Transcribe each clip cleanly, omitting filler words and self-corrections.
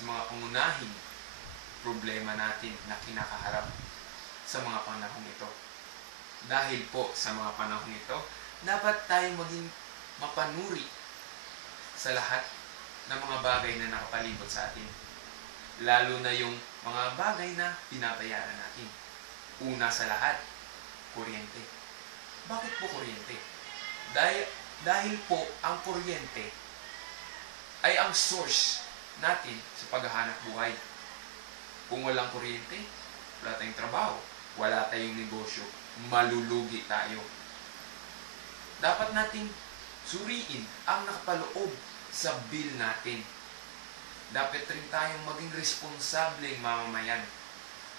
sa mga pangunahing problema natin na kinakaharap sa mga panahon ito. Dahil po sa mga panahon ito, dapat tayong maging mapanuri sa lahat ng mga bagay na nakapalibot sa atin. Lalo na yung mga bagay na pinabayaran natin. Una sa lahat, kuryente. Bakit po kuryente? Dahil po ang kuryente ay ang source natin sa paghahanap buhay. Kung walang kuryente, wala tayong trabaho, wala tayong negosyo, malulugi tayo. Dapat nating suriin ang nakapaloob sa bill natin. Dapat rin tayong maging responsableng mamamayan.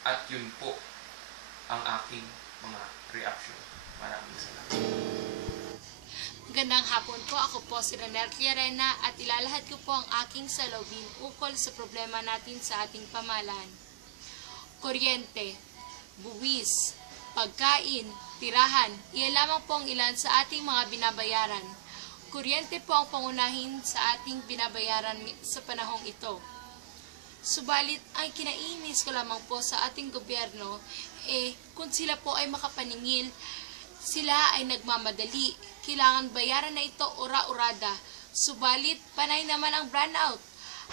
At yun po ang aking mga reaction. Maraming salamat. Magandang hapon po. Ako po si Ranel Cliarena at ilalahad ko po ang aking salubin ukol sa problema natin sa ating pamahalaan. Kuryente, buwis, pagkain, tirahan, iyan lamang po ang ilan sa ating mga binabayaran. Kuryente po ang pangunahin sa ating binabayaran sa panahong ito. Subalit, ang kinainis ko lamang po sa ating gobyerno, kung sila po ay makapaningil, sila ay nagmamadali. Kailangan bayaran na ito ura-urada. Subalit, panay naman ang brownout.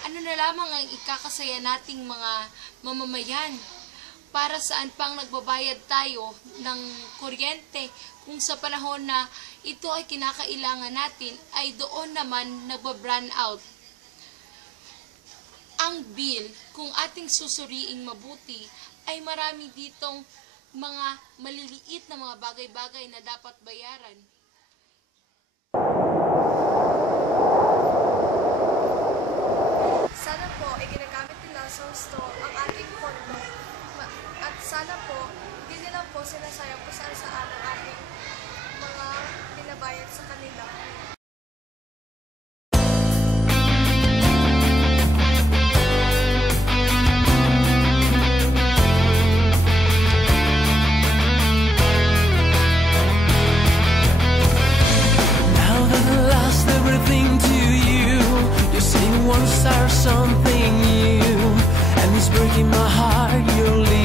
Ano na lamang ang ikakasaya nating mga mamamayan? Para saan pang nagbabayad tayo ng kuryente kung sa panahon na ito ay kinakailangan natin ay doon naman nagba-brownout. Ang bill, kung ating susuriing mabuti, ay marami ditong mga maliliit na mga bagay-bagay na dapat bayaran. Sana po ay ginagamit nila sa gusto ang ating pondo. At sana po, hindi nila po sinasayang kung saan ang ating mga binabayad sa kanila. Now that I lost everything to you, you're saying one star something new, and it's breaking my heart. You're leaving.